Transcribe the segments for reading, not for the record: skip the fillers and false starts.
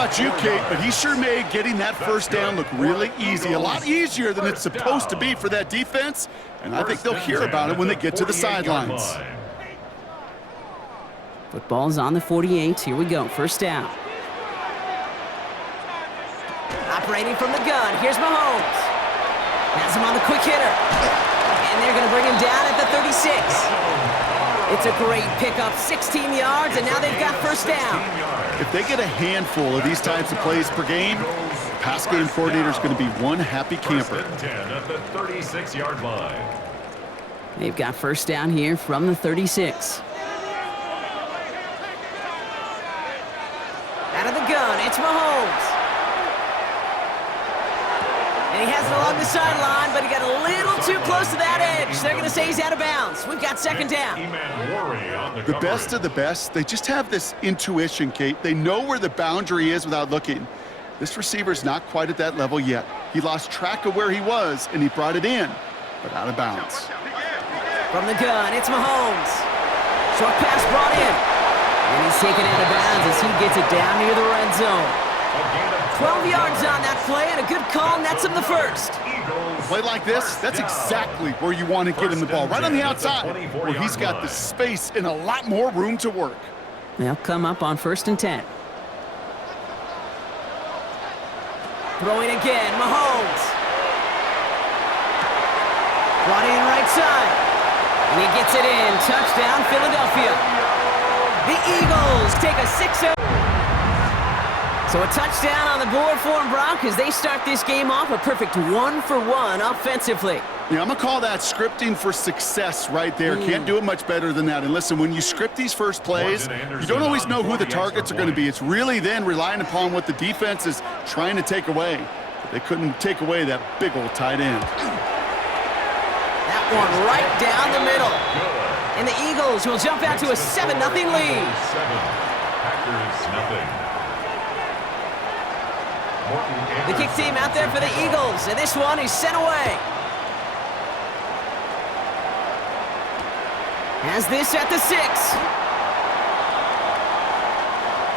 about you, Kate, but he sure made getting that first down look really easy. A lot easier than it's supposed to be for that defense, and I think they'll hear about it when they get to the sidelines. Football's on the 48. Here we go. First down. Operating from the gun. Here's Mahomes. Has him on the quick hitter. And they're going to bring him down at the 36. It's a great pickup. 16 yards, and now they've got first down. If they get a handful of these types of plays per game, the pass game coordinator is going to be one happy camper. 10 at the 36-yard line. They've got first down here from the 36. Out of the gun, it's Mahomes. And he has it along the sideline, but he got a little too close to that edge. They're going to say he's out of bounds. We've got second down. The best of the best, they just have this intuition, Kate. They know where the boundary is without looking. This receiver's not quite at that level yet. He lost track of where he was, and he brought it in, but out of bounds. From the gun, it's Mahomes. Short pass brought in. And he's taken out of bounds as he gets it down near the red zone. 12 yards on that play, and a good call nets him the first. A play like this, that's exactly where you want to get him the ball, right on the outside, where he's got the space and a lot more room to work. They'll come up on 1st and 10. Throwing again, Mahomes. Brought in right side. And he gets it in. Touchdown, Philadelphia. The Eagles take a 6-0. So a touchdown on the board for them, Brock, as they start this game off a perfect 1-for-1 offensively. Yeah, I'm going to call that scripting for success right there. Can't do it much better than that. And listen, when you script these first plays, you don't always know who the targets are going to be. It's really then relying upon what the defense is trying to take away. But they couldn't take away that big old tight end. That one right down the middle. And the Eagles will jump out to a 7-0 lead. Packers nothing. The kick team out there for the Eagles, and this one is sent away. Has this at the 6.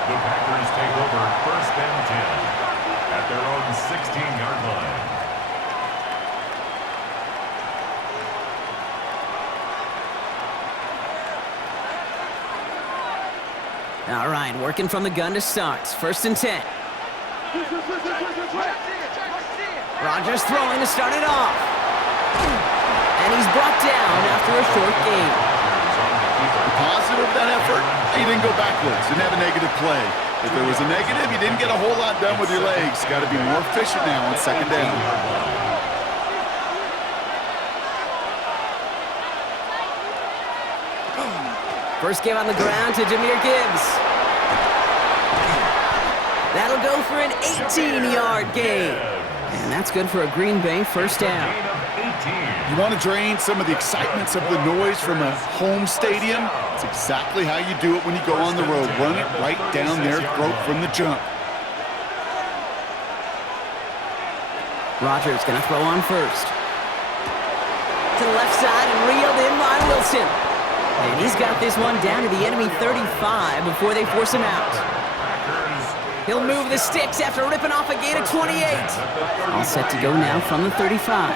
The Packers take over 1st and 10 at their own 16-yard line. All right, working from the gun to start. 1st and 10. Rodgers throwing to start it off. And he's brought down after a short gain. The positive of that effort, he didn't go backwards, didn't have a negative play. If there was a negative, you didn't get a whole lot done with your legs. Got to be more efficient now on 2nd down. First give on the ground to Jahmyr Gibbs. That'll go for an 18-yard gain. And that's good for a Green Bay first down. You want to drain some of the excitements of the noise from a home stadium? It's exactly how you do it when you go on the road. Run it right down their throat from the jump. Rodgers going to throw on first. To the left side and reeled in by Wilson. And he's got this one down to the enemy 35 before they force him out. He'll move the sticks after ripping off a gain of 28. All set to go now from the 35.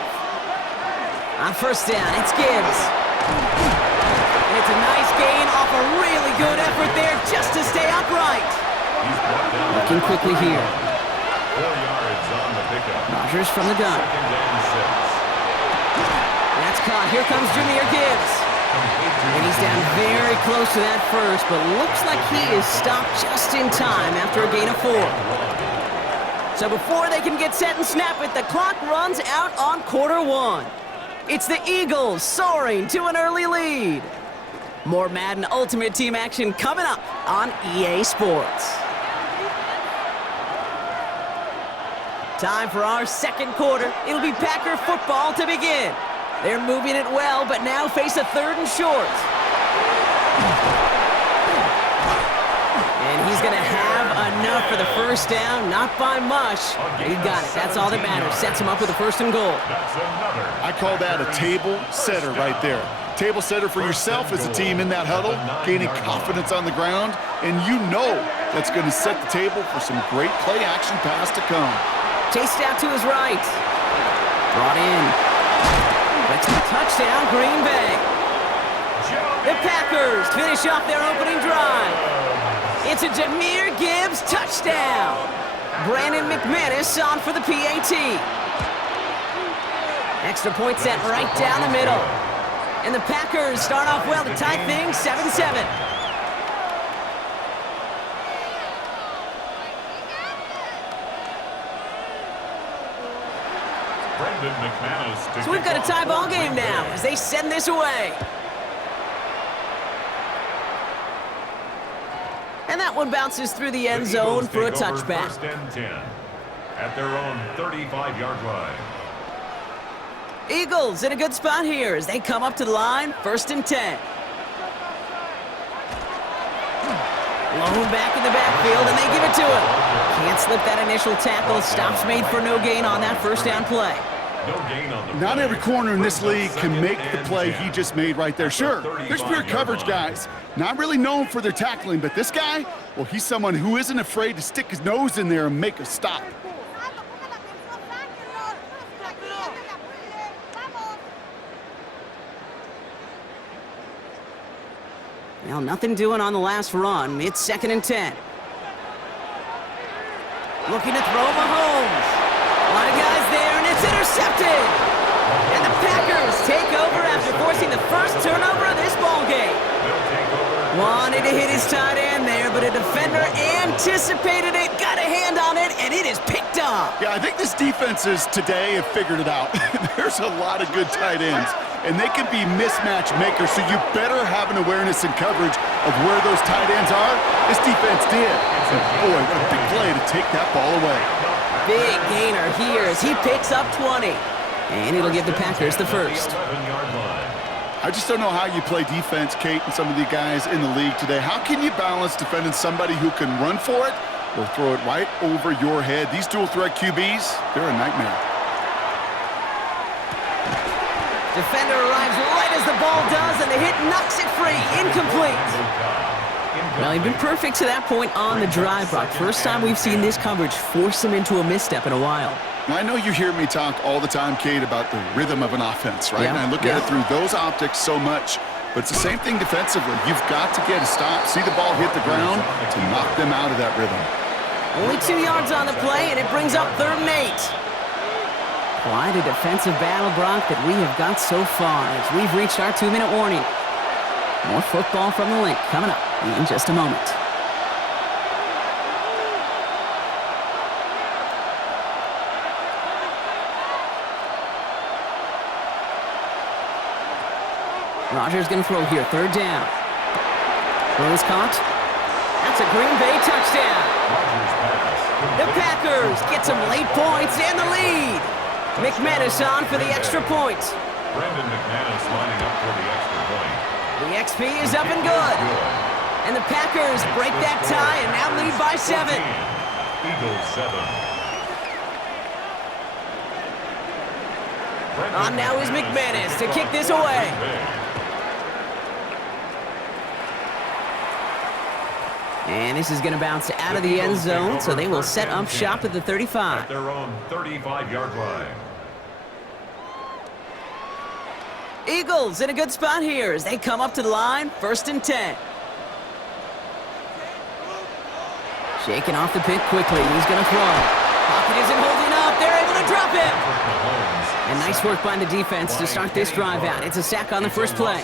On first down, it's Gibbs. And it's a nice gain off a really good effort there just to stay upright. Looking quickly here. 4 yards on the pickup. Rodgers from the gun. 2nd and 6. That's caught. Here comes Jahmyr Gibbs. And he's down very close to that first, but looks like he is stopped just in time after a gain of 4. So before they can get set and snap it, the clock runs out on Q1. It's the Eagles soaring to an early lead. More Madden Ultimate Team action coming up on EA Sports. Time for our second quarter. It'll be Packer football to begin. They're moving it well, but now face a 3rd and short. And he's going to have enough for the first down, not by much. He got it. That's all that matters. Sets him up with a 1st and goal. I call that a table setter right there. Table setter for yourself as a team in that huddle, gaining confidence on the ground, and you know that's going to set the table for some great play-action pass to come. Chased out to his right. Brought in. That's a touchdown, Green Bay. The Packers finish off their opening drive. It's a Jahmyr Gibbs touchdown. Brandon McManus on for the PAT. Extra point set right down the middle. And the Packers start off well to tie things 7-7. So we've got a tie ball game now as they send this away. And that one bounces through the end zone for a touchback. First and 10 at their own 35-yard line. Eagles in a good spot here as they come up to the line, 1st and 10. Blown back in the backfield, and they give it to him. Can't slip that initial tackle. Stops made for no gain on that first down play. Not every corner in this league can make the play he just made right there. Sure, there's pure coverage guys. Not really known for their tackling, but this guy, well, he's someone who isn't afraid to stick his nose in there and make a stop. Well, nothing doing on the last run. It's 2nd and 10. Looking to throw Mahomes. A lot of guys there, and it's intercepted. And the Packers take over after forcing the first turnover of this ball game. Wanted to hit his tight end there, but a defender anticipated it, got a hand on it, and it is picked up. Yeah, I think this defenses today have figured it out. There's a lot of good tight ends, and they can be mismatch makers, so you better have an awareness and coverage of where those tight ends are. This defense did. And boy, what a big play to take that ball away. Big gainer here as he picks up 20. And it'll give the Packers the first. I just don't know how you play defense, Kate, and some of the guys in the league today. How can you balance defending somebody who can run for it or throw it right over your head? These dual threat QBs, they're a nightmare. Defender arrives right as the ball does, and the hit knocks it free. Incomplete. Well, he'd been perfect to that point on the drive, Brock. First time we've seen this coverage force him into a misstep in a while. I know you hear me talk all the time, Kate, about the rhythm of an offense, right? Yeah, and I look at it through those optics so much. But it's the same thing defensively. You've got to get a stop, see the ball hit the ground to knock them out of that rhythm. Only 2 yards on the play, and it brings up 3rd and 8. Quite a defensive battle, Brock, that we have got so far as we've reached our 2-minute warning. More football from the link coming up in just a moment. Rodgers going to throw here, 3rd down. Throw is caught. That's a Green Bay touchdown. The Packers get some late points and the lead. McManus on for the extra point. Brandon McManus lining up for the extra point. The XP is up and good. And the Packers break that tie and now lead by 7. Eagles 7. On now is McManus to kick this away. And this is going to bounce out of the end zone, so they will set up shop at the 35. At their own 35-yard line. Eagles in a good spot here as they come up to the line, 1st and 10. Shaking off the pick quickly. He's going to throw. Pocket isn't holding up. They're able to drop him. And nice work by the defense to start this drive out. It's a sack on the first play.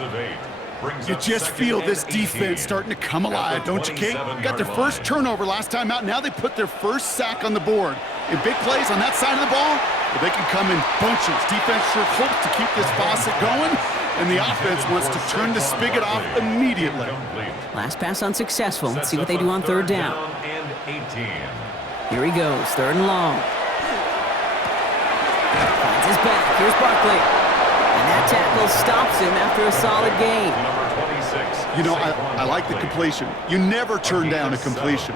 You just feel this defense starting to come alive, don't you, Kate? Got their first turnover last time out. Now they put their first sack on the board. In big plays on that side of the ball, well, they can come in bunches. Defense sure hopes to keep this faucet going, and the offense wants to turn the spigot off immediately. Last pass unsuccessful. Let's see what they do on 3rd down. Here he goes, 3rd and long. Finds his back. Here's Barkley. And that tackle stops him after a solid gain. You know, I like the completion. You never turn down a completion.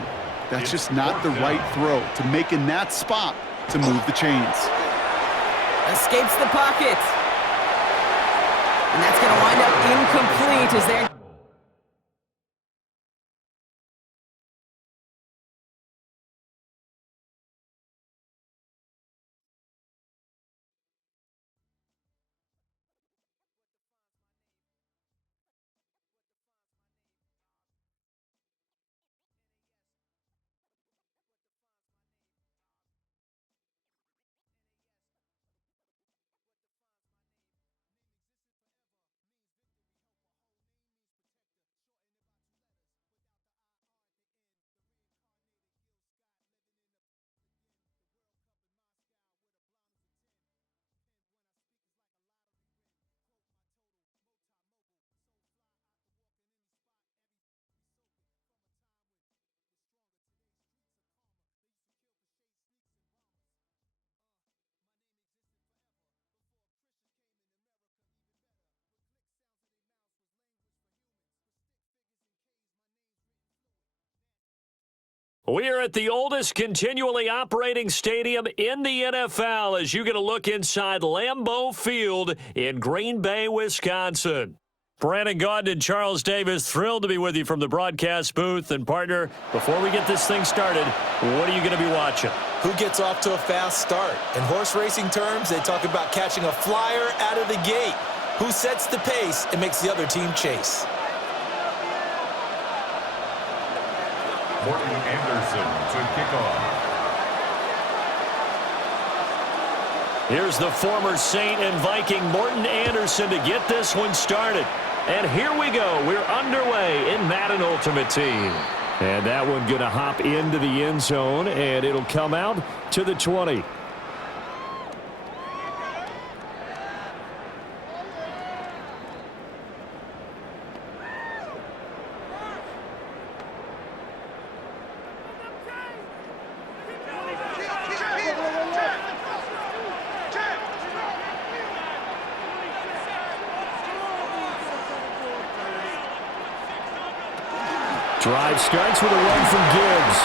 That's just not the right throw to make in that spot to move the chains. Escapes the pocket. And that's going to wind up incomplete as they're... We are at the oldest continually operating stadium in the NFL as you get a look inside Lambeau Field in Green Bay, Wisconsin. Brandon Gaudin and Charles Davis, thrilled to be with you from the broadcast booth. And, partner, before we get this thing started, what are you going to be watching? Who gets off to a fast start? In horse racing terms, they talk about catching a flyer out of the gate. Who sets the pace and makes the other team chase? Morton Anderson to kick off. Here's the former Saint and Viking Morton Anderson to get this one started. And here we go. We're underway in Madden Ultimate Team. And that one going to hop into the end zone, and it'll come out to the 20. Drive starts with a run from Gibbs.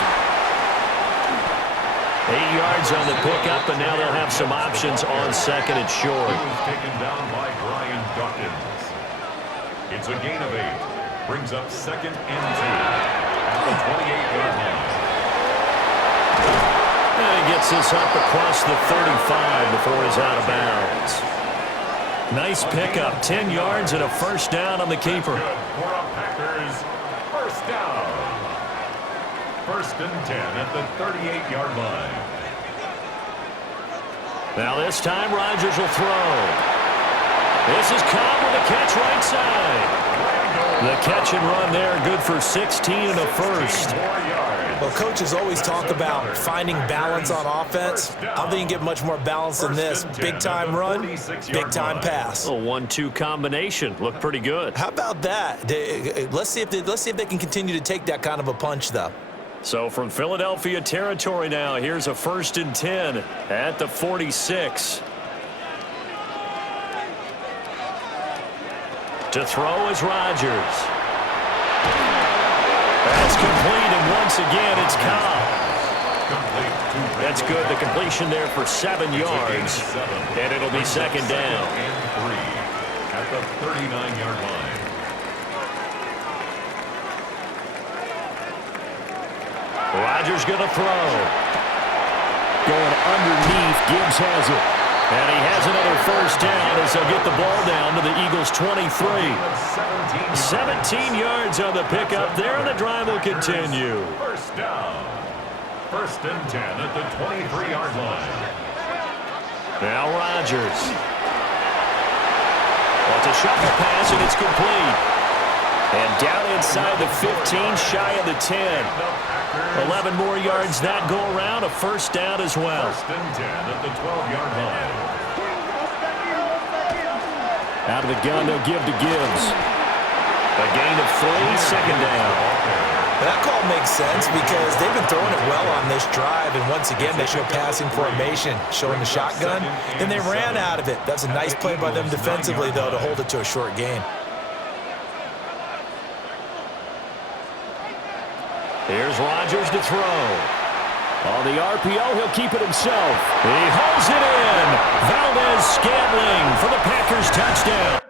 8 yards on the pickup, and now they'll have some options on second and short. He was taken down by Brian Dawkins. It's a gain of 8. Brings up second and 2 at the 28-yard line. And he gets this up across the 35 before he's out of bounds. Nice pickup, 10 yards and a first down on the keeper. Good for a Packers first down. First and 10 at the 38-yard line. Now this time Rodgers will throw. This is Cobb with a catch right side. The catch and run there, good for 16 and a first. Well, coaches always talk about finding balance on offense. I don't think you can get much more balance than this. Big-time run, big-time pass. A 1-2 combination. Looked pretty good. How about that? Let's see if they can continue to take that kind of a punch, though. So from Philadelphia territory now, here's a first and 10 at the 46. To throw is Rodgers. That's complete, and once again, it's Cobb. That's good. The completion there for 7 yards, and it'll be second down. And 3 at the 39-yard line. Rodgers going to throw. Going underneath, Gibbs has it. And he has another first down as they'll get the ball down to the Eagles' 23. 17 yards on the pickup there, and the drive will continue. First down. First and 10 at the 23-yard line. Now Rodgers. Wants a shuffle pass, and it's complete. And down inside the 15, shy of the 10. 11 more yards that go around, a first down as well. First and 10 at the 12-yard line. Out of the gun, they'll give to Gibbs. A gain of 3, second down. That call makes sense because they've been throwing it well on this drive, and once again they show passing formation, showing the shotgun, and they ran out of it. That's a nice play by them defensively, though, to hold it to a short gain. Here's Rodgers to throw. On the RPO, he'll keep it himself. He holds it in. Valdez-Scantling for the Packers touchdown.